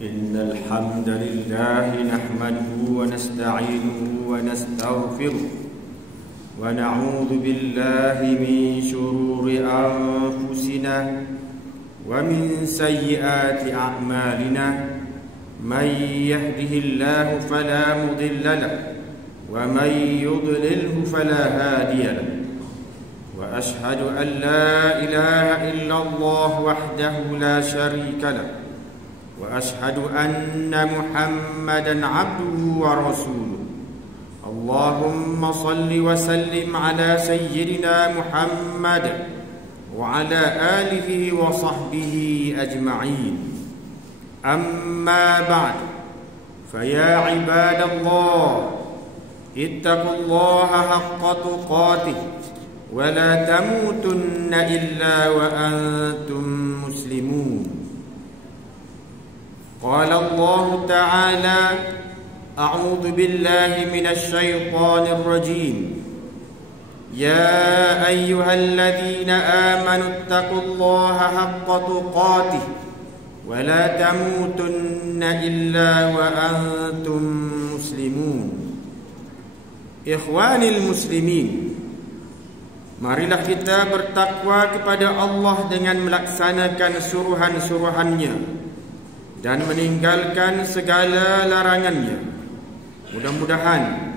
إن الحمد لله نحمده ونستعينه ونستغفره ونعوذ بالله من شرور أنفسنا ومن سيئات أعمالنا من يهده الله فلا مضل له ومن يضلله فلا هادي له وأشهد أن لا إله إلا الله وحده لا شريك له وأشهد أن محمدا عبده ورسوله اللهم صل وسلم على سيدنا محمد وعلى آله وصحبه أجمعين أما بعد فيا عباد الله اتقوا الله حق تقاته ولا تموتن إلا وأنتم مسلمون قال الله تعالى أعوذ بالله من الشيطان الرجيم يا أيها الذين آمنوا اتقوا الله حق تقاته ولا تموتن إلا وأنتم مسلمون إخواني المسلمين, marilah kita bertakwa kepada Allah dengan melaksanakan suruhan-suruhannya dan meninggalkan segala larangannya. Mudah-mudahan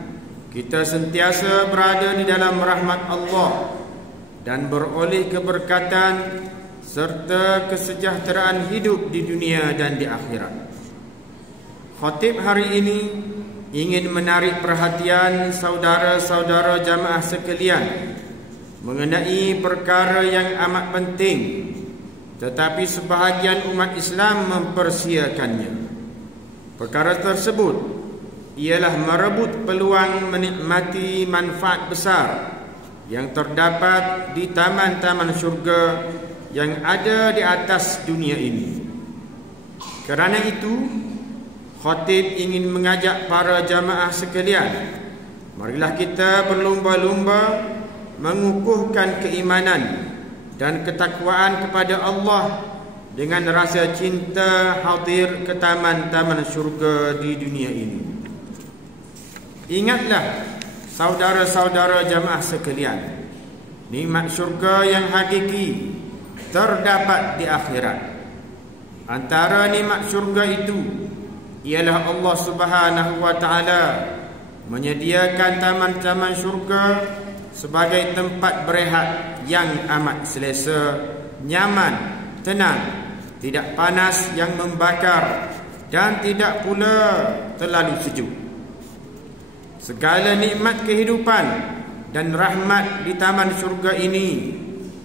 kita sentiasa berada di dalam rahmat Allah dan beroleh keberkatan serta kesejahteraan hidup di dunia dan di akhirat. Khatib hari ini ingin menarik perhatian saudara-saudara jamaah sekalian mengenai perkara yang amat penting, tetapi sebahagian umat Islam mempersiakannya. Perkara tersebut ialah merebut peluang menikmati manfaat besar yang terdapat di taman-taman syurga yang ada di atas dunia ini. Kerana itu, khatib ingin mengajak para jamaah sekalian, marilah kita berlumba-lumba mengukuhkan keimanan dan ketakwaan kepada Allah dengan rasa cinta hadir ke taman-taman syurga di dunia ini. Ingatlah saudara-saudara jamaah sekalian, nikmat syurga yang hakiki terdapat di akhirat. Antara nikmat syurga itu ialah Allah Subhanahu wa taala menyediakan taman-taman syurga sebagai tempat berehat yang amat selesa, nyaman, tenang, tidak panas yang membakar dan tidak pula terlalu sejuk. Segala nikmat kehidupan dan rahmat di taman syurga ini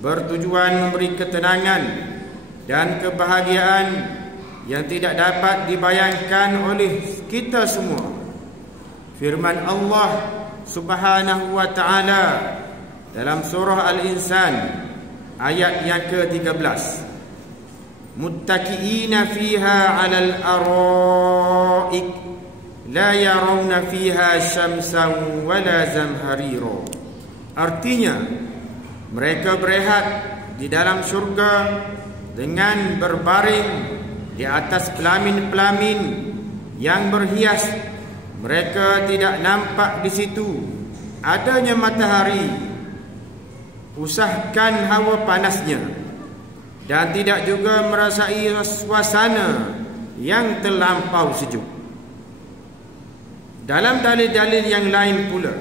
bertujuan memberi ketenangan dan kebahagiaan yang tidak dapat dibayangkan oleh kita semua. Firman Allah Subhanahu wa ta'ala dalam surah Al-Insan ayat yang ke-13, muttaqiina fiha 'alal araik la yarawna fiha syamsan wala zamharira. Artinya, mereka berehat di dalam syurga dengan berbaring di atas pelamin-pelamin yang berhias. Mereka tidak nampak di situ adanya matahari, usahkan hawa panasnya, dan tidak juga merasai suasana yang terlampau sejuk. Dalam dalil-dalil yang lain pula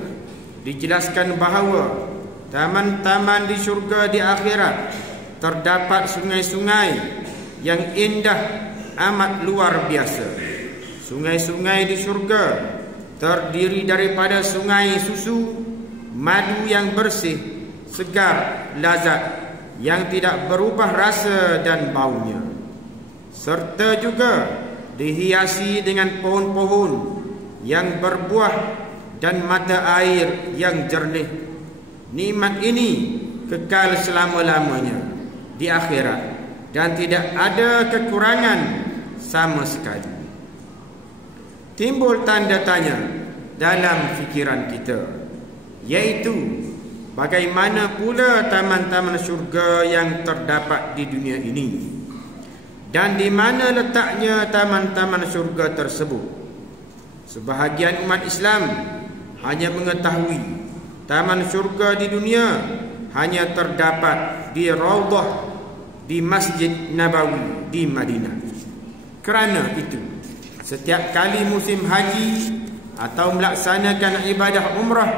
dijelaskan bahawa taman-taman di syurga di akhirat terdapat sungai-sungai yang indah amat luar biasa. Sungai-sungai di syurga terdiri daripada sungai susu, madu yang bersih, segar, lazat, yang tidak berubah rasa dan baunya, serta juga dihiasi dengan pohon-pohon yang berbuah dan mata air yang jernih. Nikmat ini kekal selama-lamanya di akhirat dan tidak ada kekurangan sama sekali. Timbul tanda tanya dalam fikiran kita, yaitu bagaimana pula taman-taman syurga yang terdapat di dunia ini? Dan di mana letaknya taman-taman syurga tersebut? Sebahagian umat Islam hanya mengetahui taman syurga di dunia hanya terdapat di Raudhah di Masjid Nabawi di Madinah. Kerana itu, setiap kali musim haji atau melaksanakan ibadah umrah,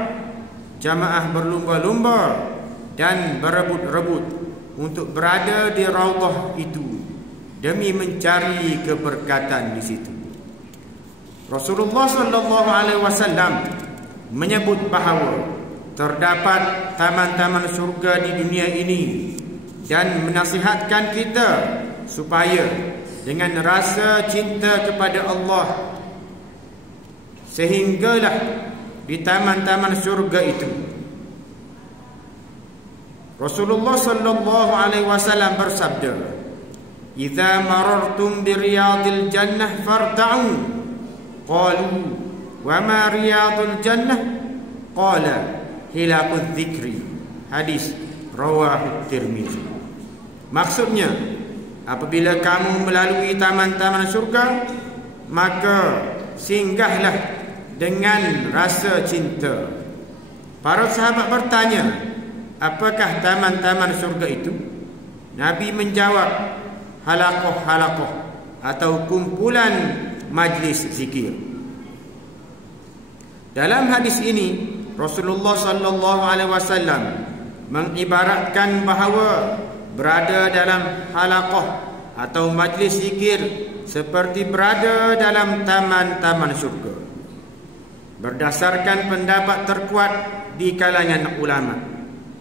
jamaah berlumba-lumba dan berebut-rebut untuk berada di Raudhah itu demi mencari keberkatan di situ. Rasulullah sallallahu alaihi wasallam menyebut bahawa terdapat taman-taman syurga di dunia ini dan menasihatkan kita supaya dengan rasa cinta kepada Allah sehinggalah di taman-taman syurga itu. Rasulullah sallallahu alaihi wasallam bersabda, "Idza marartum bi riyadil jannah farta'u." Qalu, "Wa ma riyadul jannah?" Qala, "Hilaqudz dzikri." Hadis rawahu Tirmizi. Maksudnya, apabila kamu melalui taman-taman syurga, maka singgahlah dengan rasa cinta. Para sahabat bertanya, apakah taman-taman syurga itu? Nabi menjawab, halaqah-halaqah atau kumpulan majlis zikir. Dalam hadis ini, Rasulullah sallallahu alaihi wasallam mengibaratkan bahawa berada dalam halaqah atau majlis zikir seperti berada dalam taman-taman syurga. Berdasarkan pendapat terkuat di kalangan ulama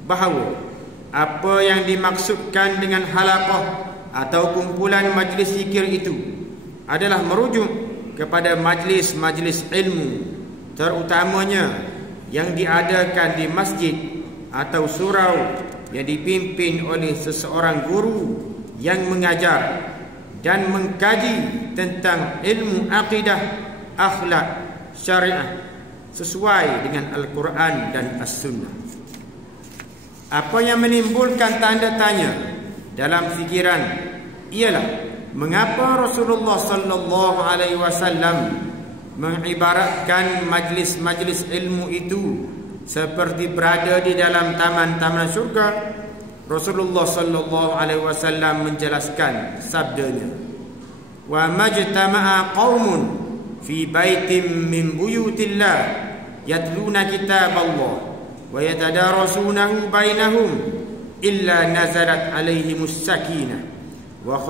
bahawa apa yang dimaksudkan dengan halaqah atau kumpulan majlis zikir itu adalah merujuk kepada majlis-majlis ilmu, terutamanya yang diadakan di masjid atau surau yang dipimpin oleh seseorang guru yang mengajar dan mengkaji tentang ilmu akidah, akhlak, syariah sesuai dengan Al-Quran dan As-Sunnah. Apa yang menimbulkan tanda tanya dalam fikiran ialah mengapa Rasulullah sallallahu alaihi wasallam mengibaratkan majlis-majlis ilmu itu seperti berada di dalam taman-taman syurga. Rasulullah sallallahu alaihi wasallam menjelaskan sabdanya, "Wa majtama'a qaumun fi baitin min buyutillah yatluna kitaballah wa yatadarasunahu bainahum illa nazalat alaihimus sakinah wa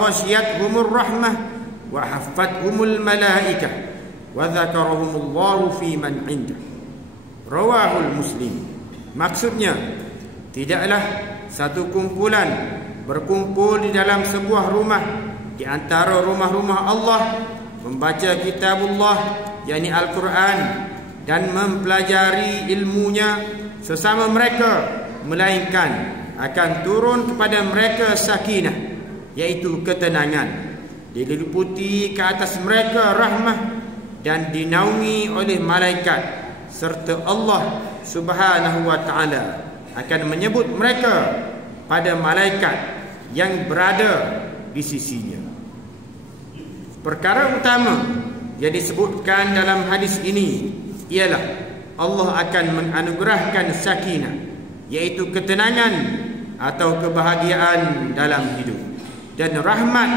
ghashiyatuhumur rahmah wa haffathumul malaikah wa dzakarahumullahu fi man 'indah." Rawahul Muslim. Maksudnya, tidaklah satu kumpulan berkumpul di dalam sebuah rumah di antara rumah-rumah Allah membaca kitabullah, yakni Al-Quran, dan mempelajari ilmunya sesama mereka, melainkan akan turun kepada mereka sakinah, iaitu ketenangan, diliputi ke atas mereka rahmah dan dinaungi oleh malaikat, serta Allah Subhanahu wa ta'ala akan menyebut mereka pada malaikat yang berada di sisinya. Perkara utama yang disebutkan dalam hadis ini ialah Allah akan menganugerahkan sakinah, iaitu ketenangan atau kebahagiaan dalam hidup, dan rahmat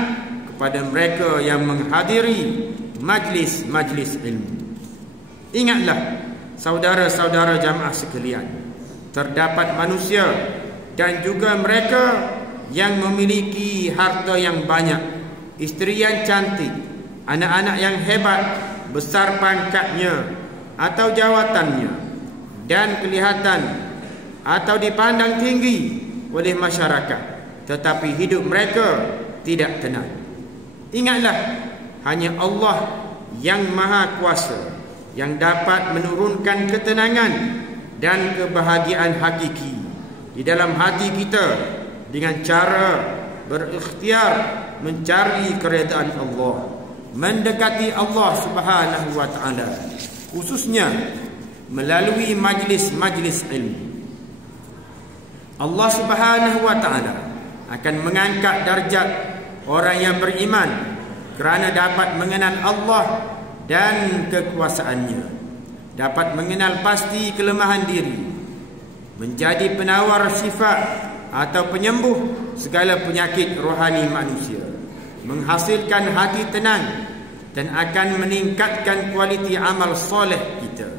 kepada mereka yang menghadiri majlis-majlis ilmu. Ingatlah saudara-saudara jamaah sekalian, terdapat manusia dan juga mereka yang memiliki harta yang banyak, isteri yang cantik, anak-anak yang hebat, besar pangkatnya atau jawatannya, dan kelihatan atau dipandang tinggi oleh masyarakat, tetapi hidup mereka tidak tenang. Ingatlah, hanya Allah yang Maha Kuasa yang dapat menurunkan ketenangan dan kebahagiaan hakiki di dalam hati kita dengan cara berikhtiar mencari keredaan Allah, mendekati Allah Subhanahu wa ta'ala, khususnya melalui majlis-majlis ilmu. Allah Subhanahu wa ta'ala akan mengangkat darjat orang yang beriman kerana dapat mengenal Allah dan kekuasaannya, dapat mengenal pasti kelemahan diri, menjadi penawar sifat atau penyembuh segala penyakit rohani manusia, menghasilkan hati tenang dan akan meningkatkan kualiti amal soleh kita.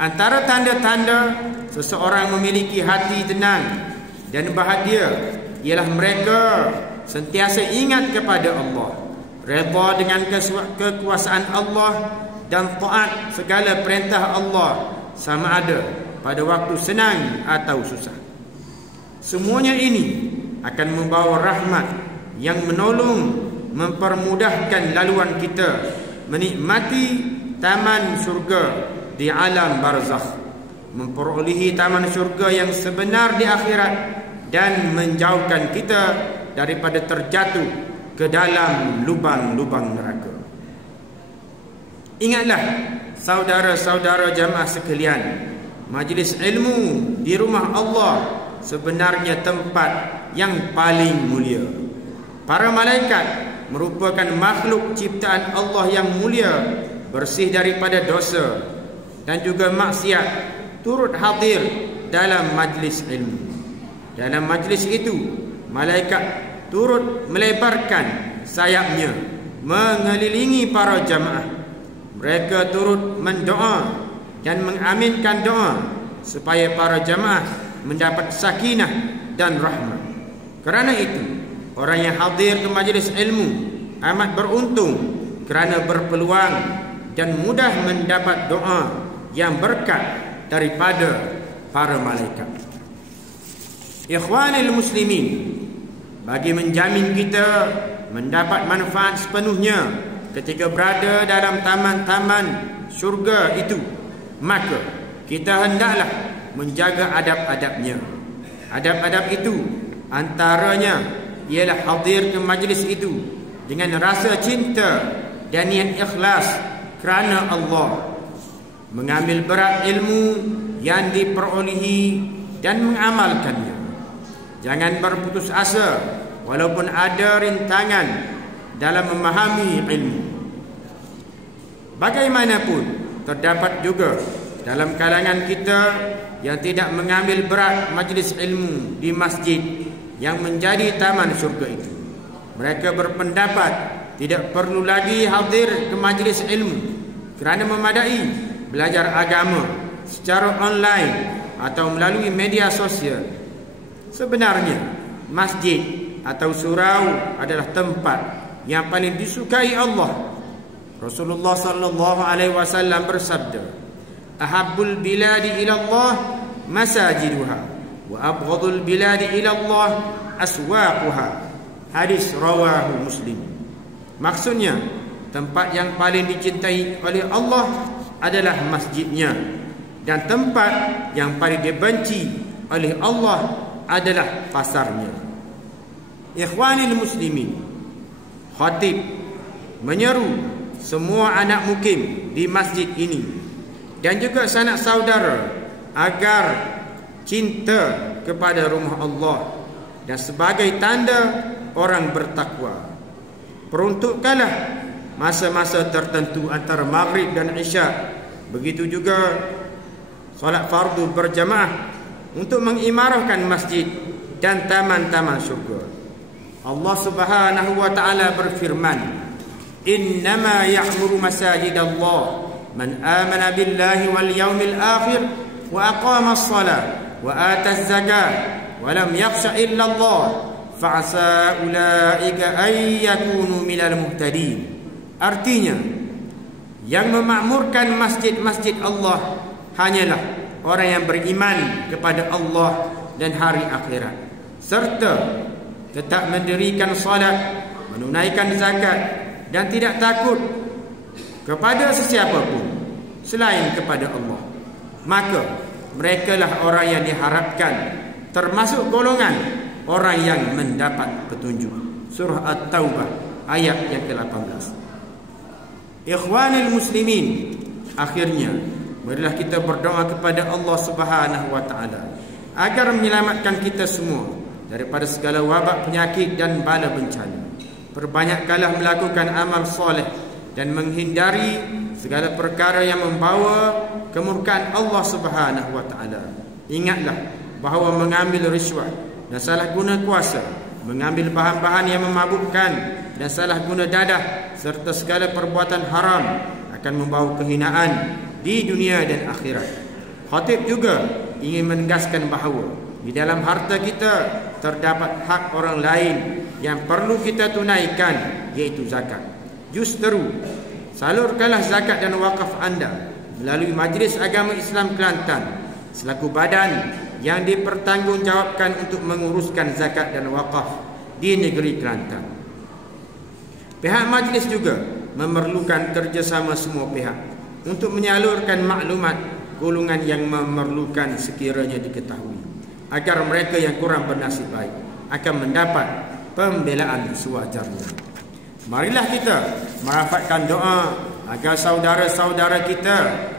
Antara tanda-tanda seseorang memiliki hati tenang dan bahagia ialah mereka sentiasa ingat kepada Allah, redha dengan kekuasaan Allah dan taat segala perintah Allah, sama ada pada waktu senang atau susah. Semuanya ini akan membawa rahmat yang menolong, mempermudahkan laluan kita menikmati taman syurga di alam barzakh, memperolehi taman syurga yang sebenar di akhirat, dan menjauhkan kita daripada terjatuh ke dalam lubang-lubang neraka. Ingatlah saudara-saudara jamaah sekalian, majlis ilmu di rumah Allah sebenarnya tempat yang paling mulia. Para malaikat merupakan makhluk ciptaan Allah yang mulia, bersih daripada dosa dan juga maksiat, turut hadir dalam majlis ilmu. Dalam majlis itu, malaikat turut melebarkan sayapnya mengelilingi para jamaah. Mereka turut mendoa dan mengaminkan doa supaya para jamaah mendapat sakinah dan rahmat. Kerana itu, orang yang hadir ke majlis ilmu amat beruntung kerana berpeluang dan mudah mendapat doa yang berkat daripada para malaikat. Ikhwanil muslimin, bagi menjamin kita mendapat manfaat sepenuhnya ketika berada dalam taman-taman syurga itu, maka kita hendaklah menjaga adab-adabnya. Adab-adab itu antaranya ialah hadir ke majlis itu dengan rasa cinta dan niat ikhlas kerana Allah, mengambil berat ilmu yang diperolehi dan mengamalkannya. Jangan berputus asa walaupun ada rintangan dalam memahami ilmu. Bagaimanapun, terdapat juga dalam kalangan kita yang tidak mengambil berat majlis ilmu di masjid yang menjadi taman syurga itu. Mereka berpendapat tidak perlu lagi hadir ke majlis ilmu kerana memadai belajar agama secara online atau melalui media sosial. Sebenarnya, masjid atau surau adalah tempat yang paling disukai Allah. Rasulullah sallallahu alaihi wasallam bersabda, "Ahabbul biladi ila Allah masajiduha wa abghadul biladi ila Allah aswaquha." Hadis rawahu Muslim. Maksudnya, tempat yang paling dicintai oleh Allah adalah masjidnya, dan tempat yang paling dibenci oleh Allah adalah pasarnya. Ikhwanil muslimin, khatib menyeru semua anak mukim di masjid ini dan juga sanak saudara agar cinta kepada rumah Allah dan sebagai tanda orang bertakwa, peruntukkanlah masa-masa tertentu antara maghrib dan isya, begitu juga solat fardu berjamaah untuk mengimarahkan masjid dan taman-taman syurga. Allah Subhanahu wa taala berfirman, "Innama ya'muru masajidallah man amana billahi wal yawmil akhir wa aqama as-salah wa ata az-zakah wa lam yakhsha illa Allah fa'asa ulaika ay yakunu minal muhtadin." Artinya, yang memakmurkan masjid-masjid Allah hanyalah orang yang beriman kepada Allah dan hari akhirat, serta tetap mendirikan salat, menunaikan zakat, dan tidak takut kepada sesiapa pun selain kepada Allah. Maka merekalah orang yang diharapkan termasuk golongan orang yang mendapat petunjuk. Surah At-Taubah ayat yang ke-18. Ikhwanil muslimin, akhirnya marilah kita berdoa kepada Allah Subhanahu wa taala agar menyelamatkan kita semua daripada segala wabak, penyakit dan bala bencana. perbanyakkanlah melakukan amal soleh dan menghindari segala perkara yang membawa kemurkaan Allah Subhanahu wa taala. Ingatlah bahawa mengambil riswah dan salah guna kuasa, mengambil bahan-bahan yang memabukkan dan salah guna dadah serta segala perbuatan haram akan membawa kehinaan di dunia dan akhirat. Khatib juga ingin menegaskan bahawa di dalam harta kita terdapat hak orang lain yang perlu kita tunaikan, iaitu zakat. Justeru, salurkanlah zakat dan wakaf anda melalui Majlis Agama Islam Kelantan selaku badan yang dipertanggungjawabkan untuk menguruskan zakat dan wakaf di negeri Kelantan. Pihak majlis juga memerlukan kerjasama semua pihak untuk menyalurkan maklumat golongan yang memerlukan sekiranya diketahui, agar mereka yang kurang bernasib baik akan mendapat pembelaan sewajarnya. Marilah kita merafakkan doa agar saudara-saudara kita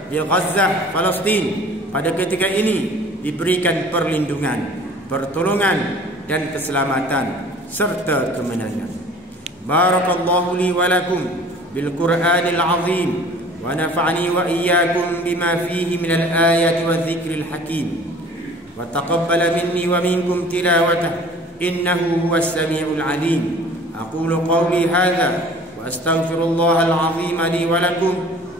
di Gaza, Palestin pada ketika ini diberikan perlindungan, pertolongan dan keselamatan serta kemenangan. Barakallahu li wa lakum bil Qur'anil azim wa nafa'ani wa iyyakum bima fihi minal ayati wa dzikril hakim wa taqabbala minni wa minkum tilawatah innahu huwas samiul alim. Aqulu qawli hadza wa astaghfirullahal azim li wa lakum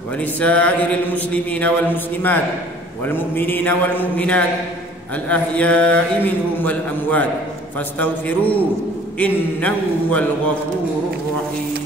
wa lisairil muslimina wal muslimat wal mu'minina wal mu'minat al ahya'i minhum wal amwat fastaghfiruhu innahu huwal ghafurur rahim.